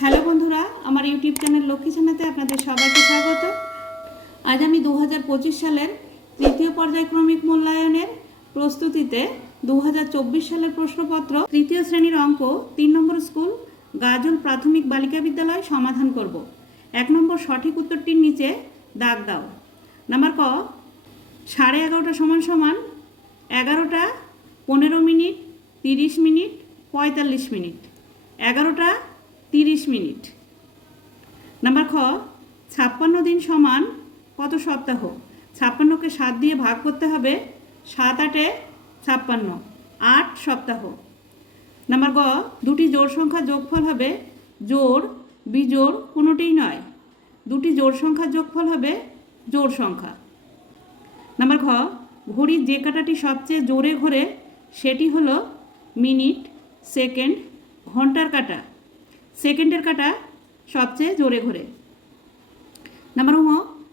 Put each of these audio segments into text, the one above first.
Hello বন্ধুরা, আমার YouTube channel Lakshmi ছানাতে আপনাদের সবাইকে স্বাগত। আজ আমি দু হাজার পঁচিশ সালের তৃতীয় পর্যায়ক্রমিক মূল্যায়নের প্রস্তুতিতে দু হাজার চব্বিশ সালের প্রশ্নপত্র, তৃতীয় শ্রেণির অঙ্ক, তিন নম্বর স্কুল গাজল প্রাথমিক বালিকা বিদ্যালয় সমাধান করব। এক নম্বর সঠিক উত্তরটির নিচে দাগ দাও। নাম্বার ক, সাড়ে এগারোটা সমান সমান এগারোটা পনেরো মিনিট, তিরিশ মিনিট, পঁয়তাল্লিশ মিনিট। এগারোটা তিরিশ মিনিট। নাম্বার খ, ছাপ্পান্ন দিন সমান কত সপ্তাহ? ছাপ্পান্নকে সাত দিয়ে ভাগ করতে হবে সাত আটে ছাপ্পান্ন, আট সপ্তাহ। নাম্বার গ, দুটি জোড় সংখ্যা যোগফল হবে জোড় বিজোড় কোনোটিই নয়। দুটি জোড় সংখ্যার যোগফল হবে জোড় সংখ্যা। নাম্বার ঘ ঘড়ির যে কাঁটাটি সবচেয়ে জোরে ঘোরে সেটি হলো মিনিট, সেকেন্ড, ঘণ্টার কাঁটা। সেকেন্ডের কাঁটা সবচেয়ে জোরে ঘোরে। নাম্বার ও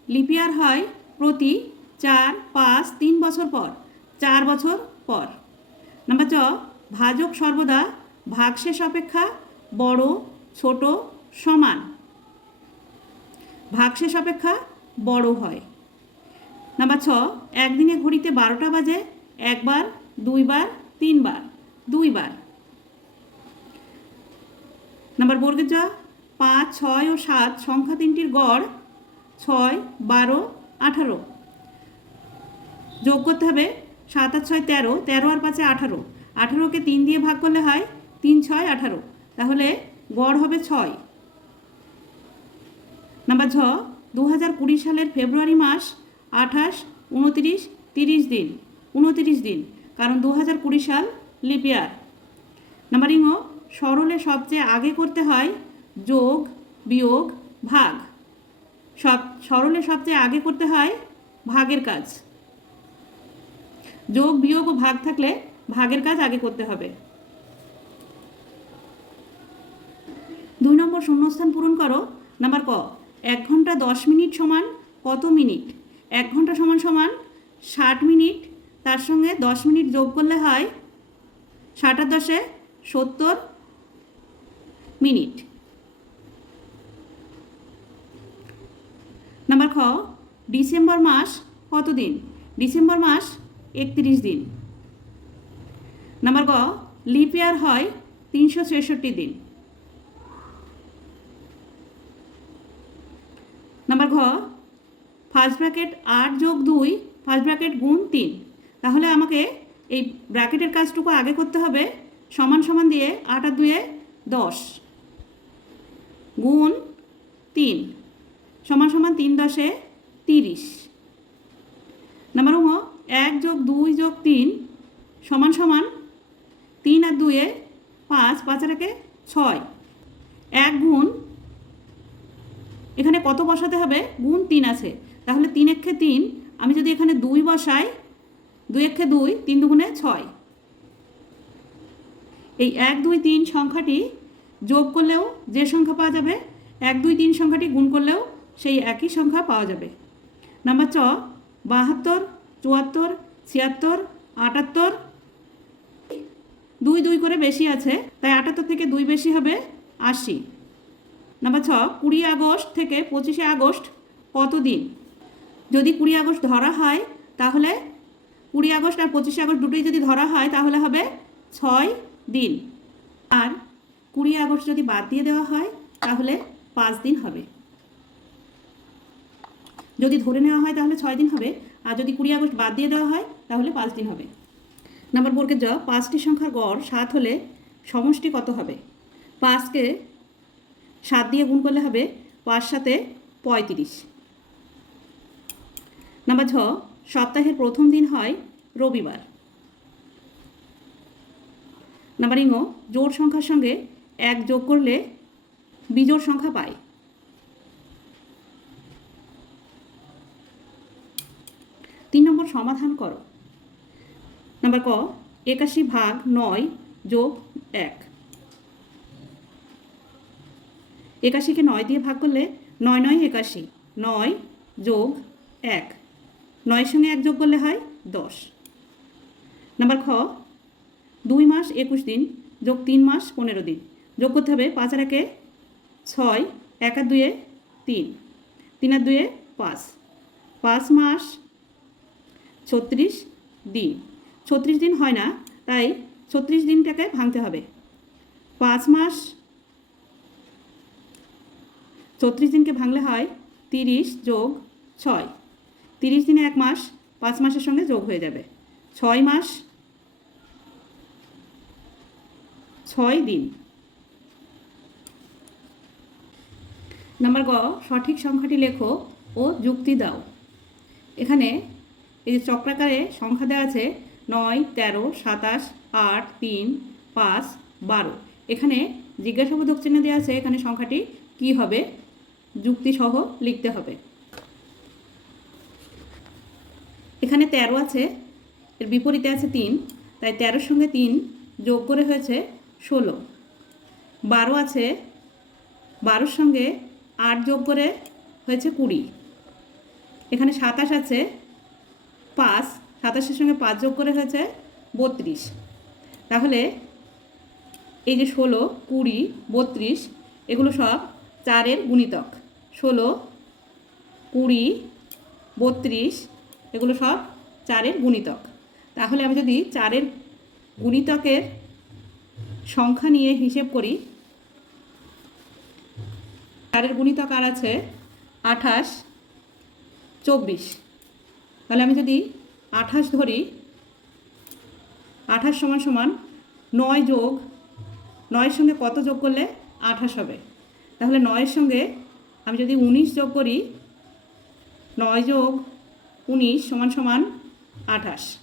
লিপিয়ার হয় প্রতি চার, পাঁচ, তিন বছর পর, চার বছর পর। নাম্বার চ ভাজক সর্বদা ভাগশেষ অপেক্ষা বড়, ছোট, সমান। ভাগশেষ অপেক্ষা বড় হয়। নাম্বার ছ একদিনে ঘড়িতে বারোটা বাজে, একবার, দুইবার, তিনবার, দুইবার। নাম্বার বর্গের জ পাঁচ, ছয় ও সাত, সংখ্যা তিনটির গড় ছয়, বারো, আঠারো। যোগ করতে হবে সাত আর ছয় তেরো তেরো আর পাঁচে আঠারো। আঠারোকে তিন দিয়ে ভাগ করলে হয় তিন, ছয়, আঠারো। তাহলে গড় হবে ছয়। নাম্বার ছ দু হাজার কুড়ি সালের ফেব্রুয়ারি মাস, আঠাশ, উনতিরিশ, তিরিশ দিন। উনতিরিশ দিন, কারণ দু হাজার কুড়ি সাল লিপিয়ার নাম্বার ইঙো সরলে সবচেয়ে আগে করতে হয় যোগ, বিয়োগ, ভাগ। সব, সরলে সবচেয়ে আগে করতে হয় ভাগের কাজ। যোগ, বিয়োগ ও ভাগ থাকলে ভাগের কাজ আগে করতে হবে। দুই নম্বর শূন্যস্থান পূরণ করো। নাম্বার ক, এক ঘণ্টা দশ মিনিট সমান কত মিনিট? এক ঘণ্টা সমান সমান ষাট মিনিট। তার সঙ্গে দশ মিনিট যোগ করলে হয় ষাট আর দশে সত্তর। মিনিট। নাম্বার খ, ডিসেম্বর মাস কত দিন ডিসেম্বর মাস একত্রিশ দিন। নাম্বার গ, লিপ ইয়ার হয় তিনশো ছেষট্টি দিন। নাম্বার ঘ, ফার্স্ট ব্র্যাকেট আট যোগ দুই, ফার্স্ট ব্র্যাকেট গুণ তিন। তাহলে আমাকে এই ব্র্যাকেটের কাজটুকু আগে করতে হবে, সমান সমান দিয়ে আট আর দুয়ে দশ। গুণ তিন, সমান সমান তিন দশে তিরিশ। নাম্বার হ এক যোগ দুই যোগ তিন, সমান সমান তিন আর দুয়ে পাঁচ পাঁচ আর একে ছয়। এক গুণ, এখানে কত বসাতে হবে? গুণ তিন আছে। তাহলে তিন এক্ষে তিন, আমি যদি এখানে দুই বসাই, দুই এক্ষে দুই, তিন দুগুণে ছয়। এই এক, দুই, তিন সংখ্যাটি যোগ করলেও যে সংখ্যা পাওয়া যাবে, এক, দুই, তিন সংখ্যাটি গুণ করলেও সেই একই সংখ্যা পাওয়া যাবে। নাম্বার চ বাহাত্তর, চুয়াত্তর, ছিয়াত্তর, আটাত্তর, দুই দুই করে বেশি আছে, তাই আটাত্তর থেকে দুই বেশি হবে আশি। নাম্বার ছ, কুড়ি আগস্ট থেকে পঁচিশে আগস্ট কত দিন? যদি কুড়ি আগস্ট ধরা হয়, তাহলে কুড়ি আগস্ট আর পঁচিশে আগস্ট দুটোই যদি ধরা হয়, তাহলে হবে ছয় দিন। আর কুড়ি আগস্ট যদি বাদ দিয়ে দেওয়া হয়, তাহলে পাঁচ দিন হবে। যদি ধরে নেওয়া হয়, তাহলে ছয় দিন হবে। আর যদি কুড়ি আগস্ট বাদ দিয়ে দেওয়া হয়, তাহলে পাঁচ দিন হবে। নাম্বার বর্গের জ, পাঁচটি সংখ্যার গড় সাত হলে সমষ্টি কত হবে? পাঁচকে সাত দিয়ে গুণ করলে হবে পাঁচ সাথে পঁয়ত্রিশ। নাম্বার ছ সপ্তাহের প্রথম দিন হয় রবিবার। নাম্বার ইঙো জোড় সংখ্যার সঙ্গে এক যোগ করলে বিজোড় সংখ্যা পায় তিন নম্বর সমাধান করো। নাম্বার ক, একাশি ভাগ নয় যোগ এক। একাশিকে নয় দিয়ে ভাগ করলে নয় নয় একাশি, নয় যোগ এক। নয়ের সঙ্গে এক যোগ করলে হয় দশ। নাম্বার খ, দুই মাস একুশ দিন যোগ তিন মাস পনেরো দিন। যোগ করতে হবে পাঁচ আর একে ছয়, এক আর দুয়ে তিন তিন আর দুয়ে পাঁচ। পাঁচ মাস ছত্রিশ দিন। ছত্রিশ দিন হয় না, তাই ছত্রিশ দিনটাকে ভাঙতে হবে। পাঁচ মাস ছত্রিশ দিনকে ভাঙলে হয় তিরিশ যোগ ছয়। তিরিশ দিনে এক মাস, পাঁচ মাসের সঙ্গে যোগ হয়ে যাবে। ছয় মাস, ছয় দিন। নাম্বার গ, সঠিক সংখ্যাটি লেখো ও যুক্তি দাও। এখানে এই যে চক্রাকারে সংখ্যা দেওয়া আছে নয়, তেরো, সাতাশ, আট, তিন, পাঁচ, বারো। এখানে জিজ্ঞাসাবোধক চিহ্ন দেওয়া আছে, এখানে সংখ্যাটি কি হবে? যুক্তিসহ লিখতে হবে। এখানে তেরো আছে, এর বিপরীতে আছে তিন, তাই তেরোর সঙ্গে তিন যোগ করে হয়েছে ষোলো। বারো আছে, বারোর সঙ্গে আট যোগ করে হয়েছে কুড়ি। এখানে সাতাশ আছে, পাঁচ, সাতাশের সঙ্গে পাঁচ যোগ করে হয়েছে বত্রিশ। তাহলে এই যে ষোলো, কুড়ি, বত্রিশ, এগুলো সব চারের গুণিতক। ষোলো, কুড়ি, বত্রিশ, এগুলো সব চারের গুণিতক। তাহলে আমি যদি চারের গুণিতকের সংখ্যা নিয়ে হিসেব করি চারের গুণিতক আর আছে? আঠাশ। চব্বিশ। তাহলে আমি যদি আঠাশ ধরি, আঠাশ সমান সমান নয় যোগ, নয়ের সঙ্গে কত যোগ করলে আঠাশ হবে? তাহলে নয়ের সঙ্গে আমি যদি উনিশ যোগ করি, নয় যোগ উনিশ সমান সমান আঠাশ।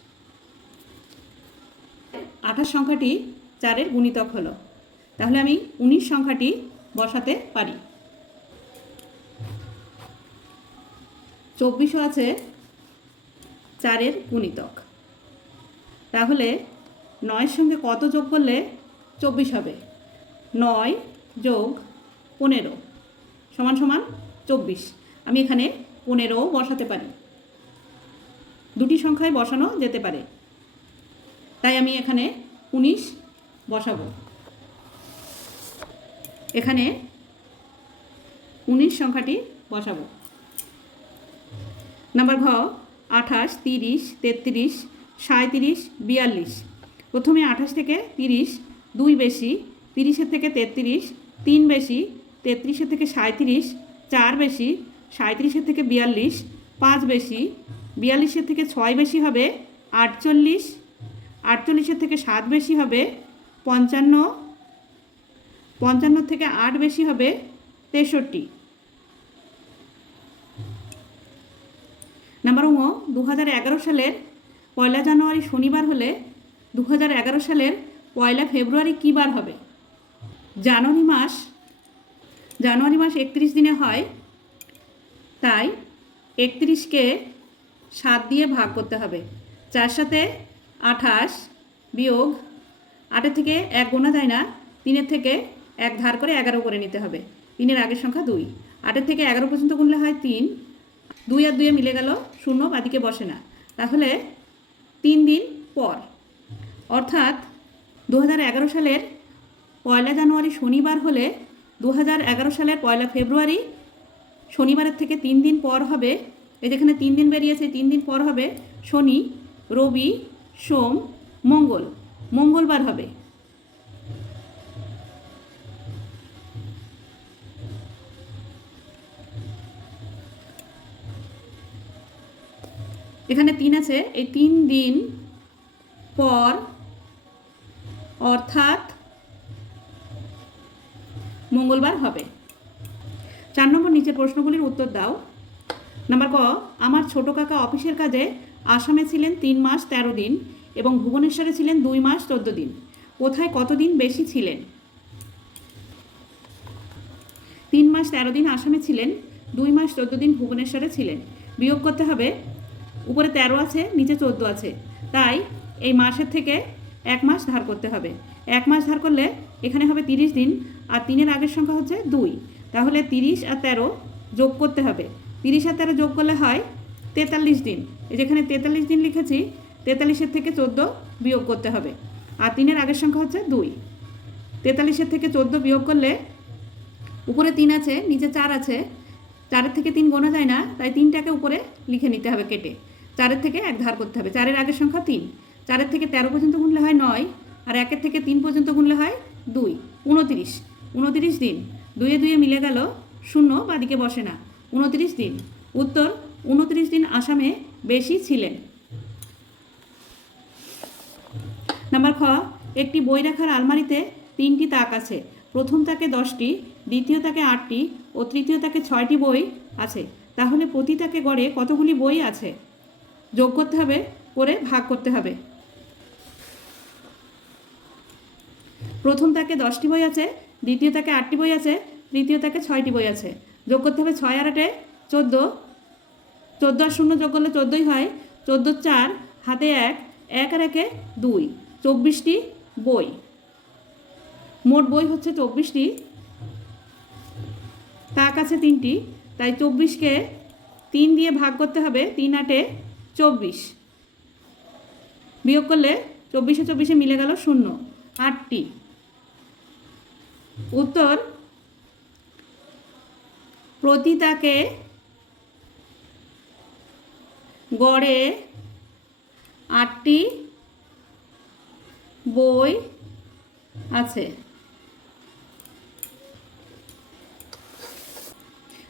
আঠাশ সংখ্যাটি চারের গুণিতক হলো। তাহলে আমি উনিশ সংখ্যাটি বসাতে পারি। চব্বিশও আছে চারের গুণিতক। তাহলে নয়ের সঙ্গে কত যোগ করলে চব্বিশ হবে? নয় যোগ পনেরো সমান সমান চব্বিশ। আমি এখানে পনেরো বসাতে পারি। দুটি সংখ্যায় বসানো যেতে পারে। তাই আমি এখানে উনিশ বসাবো। এখানে উনিশ সংখ্যাটি বসাবো। নাম্বার ঘ, আঠাশ, তিরিশ, তেত্রিশ সাঁত্রিশ বিয়াল্লিশ। প্রথমে আঠাশ থেকে তিরিশ, দুই বেশি, তিরিশের থেকে তেত্রিশ, তিন বেশি, তেত্রিশের থেকে সাঁত্রিশ চার বেশি সাঁত্রিশের থেকে বিয়াল্লিশ, পাঁচ বেশি, বিয়াল্লিশের থেকে ছয় বেশি হবে আটচল্লিশ, আটচল্লিশের থেকে সাত বেশি হবে পঞ্চান্ন পঞ্চান্ন থেকে আট বেশি হবে তেষট্টি। নাম্বার ও দু এগারো সালের পয়লা জানুয়ারি শনিবার হলে দু এগারো সালের পয়লা ফেব্রুয়ারি কী বার হবে? জানুয়ারি মাস জানুয়ারি মাস একত্রিশ দিনে হয়। তাই একত্রিশকে সাত দিয়ে ভাগ করতে হবে। চার সাথে আঠাশ বিয়োগ আটের থেকে এক গোনা যায় না, তিনের থেকে এক ধার করে এগারো করে নিতে হবে। তিনের আগের সংখ্যা দুই। আটের থেকে এগারো পর্যন্ত গুনলে হয় তিন। দুই আর দুয়ে মিলে গেল, শূন্য বাদিকে বসে না। তাহলে তিন দিন পর, অর্থাৎ দু হাজার এগারো সালের পয়লা জানুয়ারি শনিবার হলে দু হাজার এগারো সালের পয়লা ফেব্রুয়ারি শনিবারের থেকে তিন দিন পর হবে, এই যেখানে তিন দিন বেরিয়েছে, তিন দিন পর হবে শনি, রবি, সোম, মঙ্গল। মঙ্গলবার হবে। এখানে তিন আছে। এই তিন দিন পর অর্থাৎ মঙ্গলবার হবে। চার নম্বর নিচের প্রশ্নগুলির উত্তর দাও। নাম্বার ক, আমার ছোট কাকা অফিসের কাজে আসামে ছিলেন তিন মাস তেরো দিন এবং ভুবনেশ্বরে ছিলেন দুই মাস চোদ্দ দিন। কোথায় কতদিন বেশি ছিলেন? তিন মাস তেরো দিন আসামে ছিলেন, দুই মাস চোদ্দ দিন ভুবনেশ্বরে ছিলেন। বিয়োগ করতে হবে উপরে তেরো আছে, নিচে চোদ্দ আছে। তাই এই মাসের থেকে এক মাস ধার করতে হবে। এক মাস ধার করলে এখানে হবে তিরিশ দিন, আর তিনের আগের সংখ্যা হচ্ছে দুই। তাহলে তিরিশ আর তেরো যোগ করতে হবে। তিরিশ আর তেরো যোগ করলে হয় তেতাল্লিশ দিন। যেখানে তেতাল্লিশ দিন লিখেছি, তেতাল্লিশের থেকে চোদ্দ বিয়োগ করতে হবে। আর তিনের আগের সংখ্যা হচ্ছে দুই। তেতাল্লিশের থেকে চোদ্দ বিয়োগ করলে উপরে তিন আছে, নিচে চার আছে। চারের থেকে তিন গোনা যায় না, তাই তিনটাকে উপরে লিখে নিতে হবে কেটে। চারের থেকে এক ধার করতে হবে। চারের আগের সংখ্যা তিন। চারের থেকে তেরো পর্যন্ত গুনলে হয় নয় আর একের থেকে তিন পর্যন্ত গুনলে হয় দুই। উনতিরিশ। উনতিরিশ দিন। দুয়ে দুয়ে মিলে গেল শূন্য, বাদিকে বসে না। উনতিরিশ দিন। উত্তর, উনতিরিশ দিন আসামে বেশি ছিলেন। নাম্বার খ, একটি বই রাখার আলমারিতে তিনটি তাক আছে। প্রথম তাকে দশটি, দ্বিতীয় তাকে আটটি ও তৃতীয় তাকে ছয়টি বই আছে। তাহলে প্রতি তাকে গড়ে কতগুলি বই আছে? যোগ করতে হবে, করে ভাগ করতে হবে। প্রথম তাকে দশটি বই আছে, দ্বিতীয় তাকে আটটি বই আছে, তৃতীয় তাকে ছয়টি বই আছে। যোগ করতে হবে ছয় আর আটে, চোদ্দ। চোদ্দ আর শূন্য যোগ করলে চোদ্দোই হয়, চোদ্দ চার, হাতে এক এক আর একে দুই, চব্বিশটি বই। মোট বই হচ্ছে চব্বিশটি। তাক আছে তিনটি, তাই চব্বিশকে তিন দিয়ে ভাগ করতে হবে, তিন আটে চব্বিশ। বিয়োগ করলে চব্বিশে চব্বিশে মিলে গেল শূন্য। আটটি। উত্তর প্রতি তাকে গড়ে আটটি বই আছে।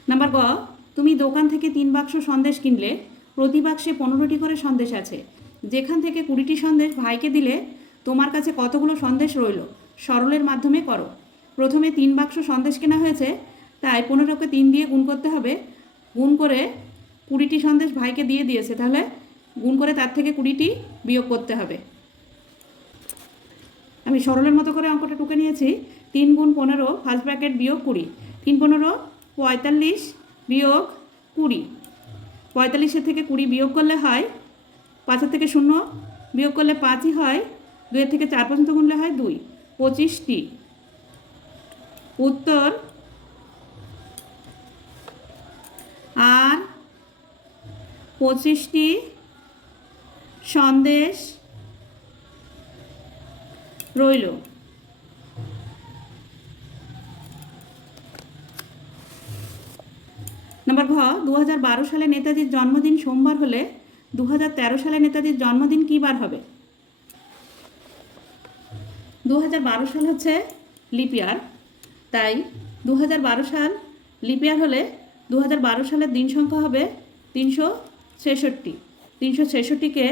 নাম্বার গ, তুমি দোকান থেকে তিন বাক্স সন্দেশ কিনলে প্রতি বাক্সে পনেরোটি করে সন্দেশ আছে। যেখান থেকে কুড়িটি সন্দেশ ভাইকে দিলে তোমার কাছে কতগুলো সন্দেশ রইল, সরলের মাধ্যমে করো। প্রথমে তিন বাক্স সন্দেশ কেনা হয়েছে, তাই পনেরোকে তিন দিয়ে গুণ করতে হবে। গুণ করে কুড়িটি সন্দেশ ভাইকে দিয়ে দিয়েছে, তাহলে গুণ করে তার থেকে কুড়িটি বিয়োগ করতে হবে। আমি সরলের মতো করে অঙ্কটা টুকে নিয়েছি। তিন গুণ পনেরো, ফার্স্ট ব্র্যাকেট বিয়োগ কুড়ি। তিন পনেরো, পঁয়তাল্লিশ বিয়োগ কুড়ি। পঁয়তাল্লিশের থেকে কুড়ি বিয়োগ করলে হয় পাঁচের থেকে শূন্য, বিয়োগ করলে পাঁচই হয়, দুইয়ের থেকে চার পর্যন্ত গুনলে হয় দুই, পঁচিশটি। উত্তর, আর পঁচিশটি সন্দেশ রইল। দু হাজার বারো সালে নেতাজির জন্মদিন সোমবার হলে দু হাজার তেরো সালে নেতাজির জন্মদিন কী বার হবে? দু হাজার বারো সাল হচ্ছে লিপিয়ার তাই দু হাজার বারো সাল লিপিয়ার হলে দু হাজার বারো সালের দিন সংখ্যা হবে তিনশো ছেষট্টি। তিনশো ছেষট্টিকে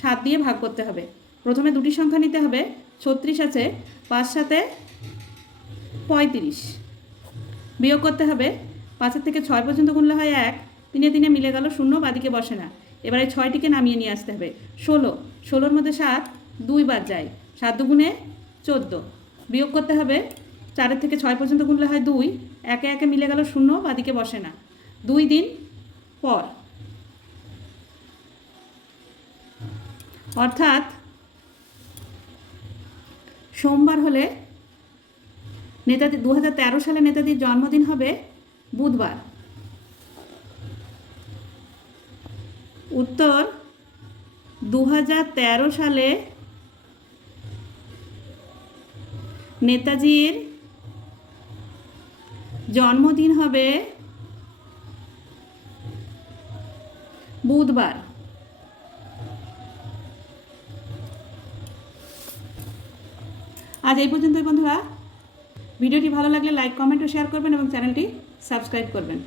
সাত দিয়ে ভাগ করতে হবে। প্রথমে দুটি সংখ্যা নিতে হবে, ছত্রিশ আছে, পাঁচ সাথে পঁয়ত্রিশ। বিয়োগ করতে হবে পাঁচের থেকে ছয় পর্যন্ত গুনলে হয় এক তিনে তিনে মিলে গেল শূন্য, বাদিকে বসে না। এবারে ছয়টিকে নামিয়ে নিয়ে আসতে হবে। ষোলো, ষোলোর মধ্যে সাত দুই দুইবার যায়। সাত দুগুণে চোদ্দ। বিয়োগ করতে হবে, চারের থেকে ছয় পর্যন্ত গুনলে হয় দুই, একে একে মিলে গেল শূন্য, বাদিকে বসে না। দুই দিন পর। অর্থাৎ সোমবার হলে নেতাজি দু হাজার তেরো সালে নেতাজির জন্মদিন হবে বুধবার। উত্তর দু হাজার তেরো সালে নেতাজির জন্মদিন হবে বুধবার। আজ এই পর্যন্তই বন্ধুরা। ভিডিওটি ভালো লাগলে লাইক, কমেন্ট ও শেয়ার করবেন এবং চ্যানেলটি সাবস্ক্রাইব করবেন।